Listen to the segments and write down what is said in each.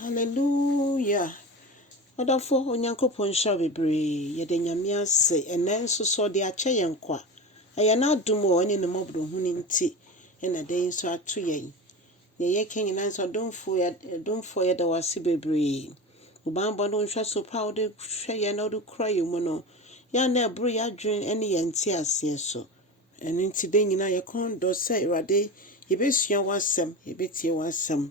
Hallelujah. Odafo onyankopon sha bebre ye de nyame ase enen so so de ache yen kwa. Aya na adum o ne mobro hu ni nti na de so ato yen. Ye ye ken nyina so domfo ye da wase bebre. Ubambo no hwa so pa o de hwe ye na o de kura ye mu no. Ya na ebru ya dwen ene ye nti ase so. Eno nti de nyina ye kon do se Ewurade ye besua wasem ye betie wasem.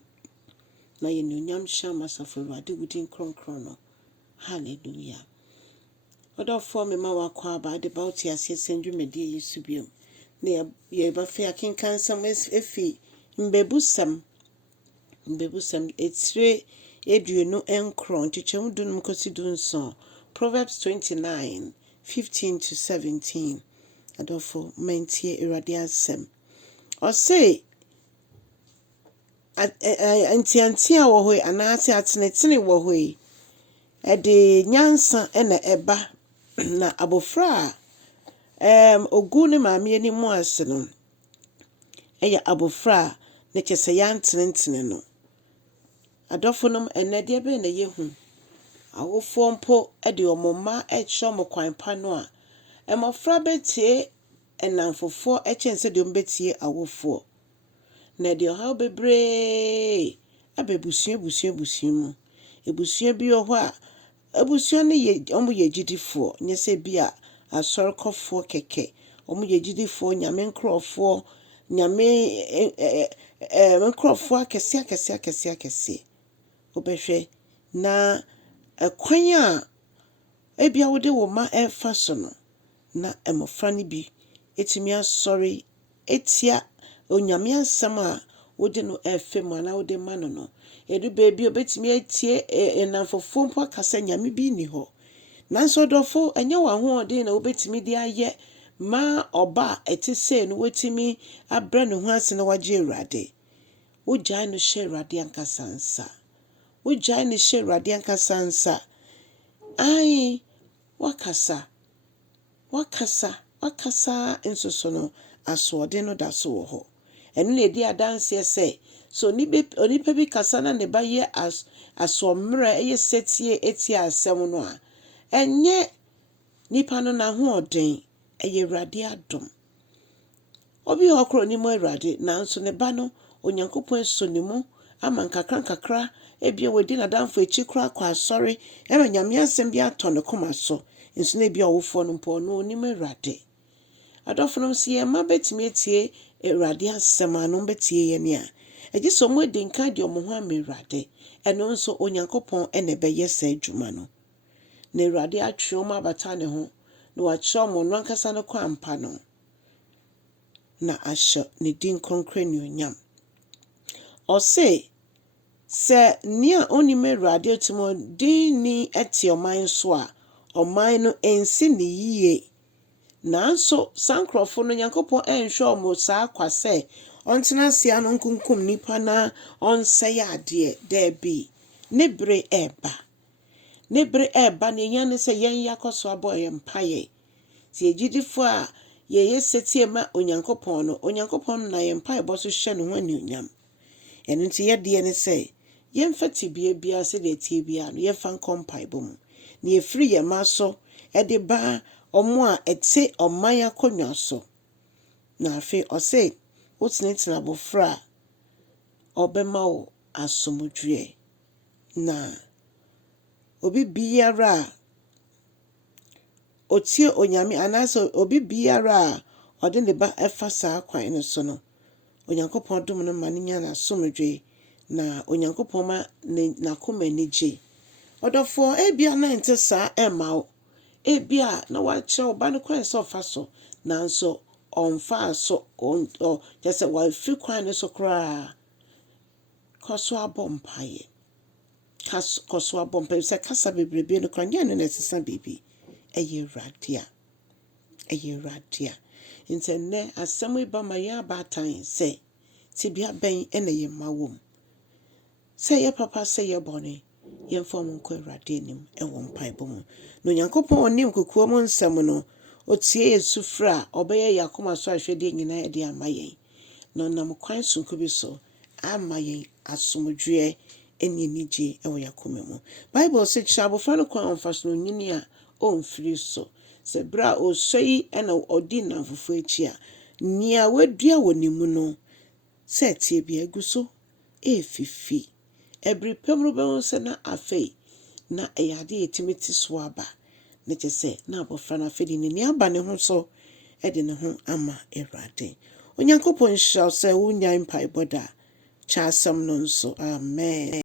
Na ye nyam shama safo Ewurade gudin kronkron no. Hallelujah. Odofo me ma wakwa ba de bauti ase sendwumedi yisubium. Ne ye ba fe akinkan sam efi Mmebusɛm etire eduonu enkron tichem dunum kosi dunson. Proverbs 29:15-17. Adofo mentie Ewurade asem. O say antiantia wo hoi anase atenetene wo hoi. Ede nyansa ena eba na abofra ogu ne maame ani mu ase no eya abofra ne kese yantenetene no adofo nom enede be na yehu awofo mpo ede omoma eche omokwanpa no a emofra betie enamfofo echense de ombetie awofo na de oha bebre abebusua mu ebusua bi oho a ebusua ne ye omo ye gidifo nyese bia asorkofo keke omo ye gidifo nyame nkrofo nyame nkrofo akese obehwe na ekwan a ebia wode wo ma efa so no na emofra ne bi etimi asori etia onyame asem a wode no efem ana wode ma no edu baby obetimi etie enamfofo mpo akasa nyame bi ni ho nanso dofo enye wa ho ode na obetimi de aye ma oba etise no wetimi abre ne ho ase na waje Ewurade wogyae no hye Ewurade ankasansa ai wakasa ensoso no asode no da so ho eno na edi adanse ese so onipa bi kasa na ne ba ye asomra eye setie etie asem no a enye nipa no na ho oden eye Ewurade adom obi okro ni mo Ewurade nanso ne ba no onyankopon so ni mu ama nkakra ebia wedi na danfo echi kra kwa asori ema nyame asem bi ato ne koma so nso na ebia owofo no mpo no ni mo Ewurade adofo no se ye ma betimi etie Ewurade asem anu betie ye ne a eji so mo de nka de omo ho am Ewurade eno nso onyankopon ene beye sa adwuma no na Ewurade atwe omo abaatan ho na wakyerɛ omo no ankasa no kwa ampa no na asho ne din konkre ni onyam o se nia oni me Ewurade otimo din ni eti oman so a oman no ensi ni yie nanso sankrofo no nyankopon enhwe omo saa kwase ontena sia no nkunkum nipa na onseye ade da bi nebre eba ne yan se yen yakoso aboye mpaye ti ejidifo a ye setie ma onyankopon na ye mpaye boso hye no ho ni onyam eno nti ye de ne se yen fati bia se de tie bia no ye fa nkompae bom ne ye free ye maso e de ba omo a ete oman akonwa so na afi o se wotinetena abofra obema wo asomdwe na obi biara otie onyame anaso obi biara ode ne ba efa saa kwan no so no onyankopon dum no ma ne nya na asomdwe na onyankopon ma na koma nije odofo ebia na ente saa ema ebia na wache oba no kwan so fa so nanso onfa so just wa free kwan so kra koso abompaye se kasa bebrebe no kran no nesesa bebi eye Ewurade intenne asem iba ma ya abaatan se tibia ben ene ye mawom se ye papa se ye bone ye mfom nko Ewurade nim ewo mpaebom no nyankopon onim kokuo mo nsem no otie yesufra obeye yakoma so ahwede nyina e de amayen no nam kwan sunko bi so amayen asomdwe ɛne anigye ɛwɔ yakoma mu. Bible sɛ kyerɛ abɔfra no kwan a ɔmfa so no onyini a ɔmfiri so. Sɛ bere a ɔsɔ yi ɛna ɔdi nnamfofo akyi a nea wadua wɔ ne mu no sɛ ɛteɛ bi agu so ɛfifi. Ɛbere pam no bɛhu sɛ na afei na ɛyɛ ade yɛtumi te so aba. Ne kyɛ sɛ na abɔfra no afei de n'ani aba ne ho so ɛde ne ho ama Ewurade. Onyankopɔn nhyira wo sɛ wonyaa mpaebɔ da kyɛ asɛm no nso. Amen.